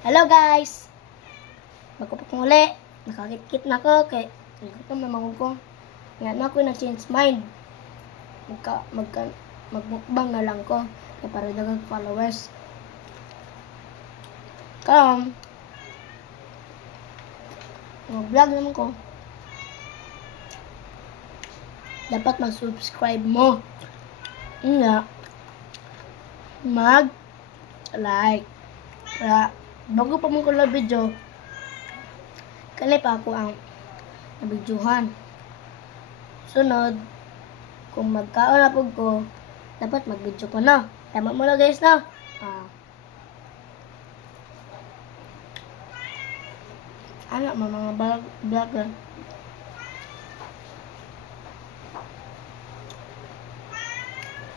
Hello guys! Magkupot ko uli. Nakakit-kit na ko kay gutom na mamang ko. Nga na ako na-change mind. Magmukbang na lang ko kay para dagang followers. Mag-vlog naman ko. Dapat mag-subscribe mo. Nga. Mag-like. Kaya, bago pa mong kula video, kalip ako ang nabidyohan. Sunod, kung magkaon na po ko, dapat mag-video ko na. Tama mo na guys na. Anak mo mga vlogger.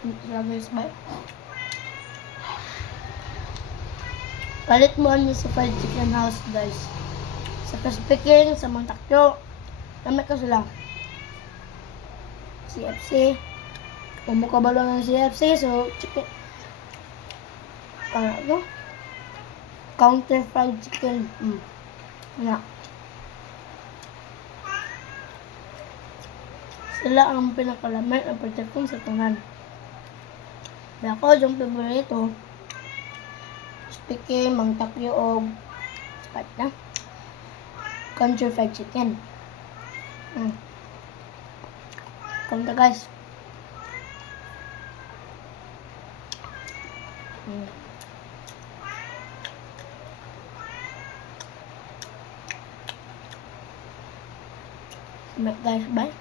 Vloggers ba? Palit mo niyo sa fried chicken house guys. Sa Peking, sa Montakyo. Namit ko sila. CFC. Pumukha ba lang ng CFC? So, chicken. Ano? Counter fried chicken. Nga. Sila ang pinakalamay ng project kong sa tunan. Kaya ako, yung favorito, Peking, Montakyo, o sapat na. Country fried chicken. Kamta guys. Guys, bye.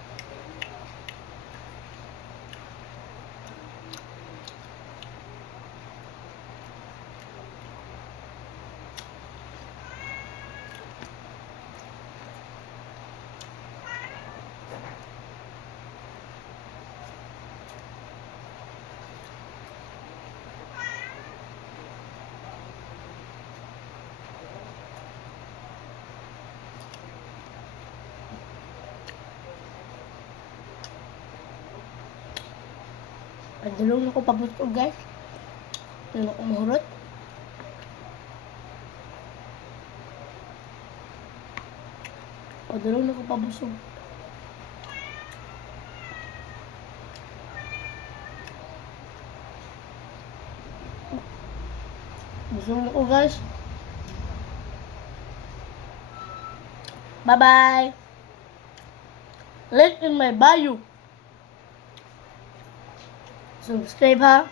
Padulong na ko pabusog guys. Dulong na ko mahurot. Padulong na ko pabusog. Busog na ko guys. Bye bye. Link in my bio. Subscribe ha.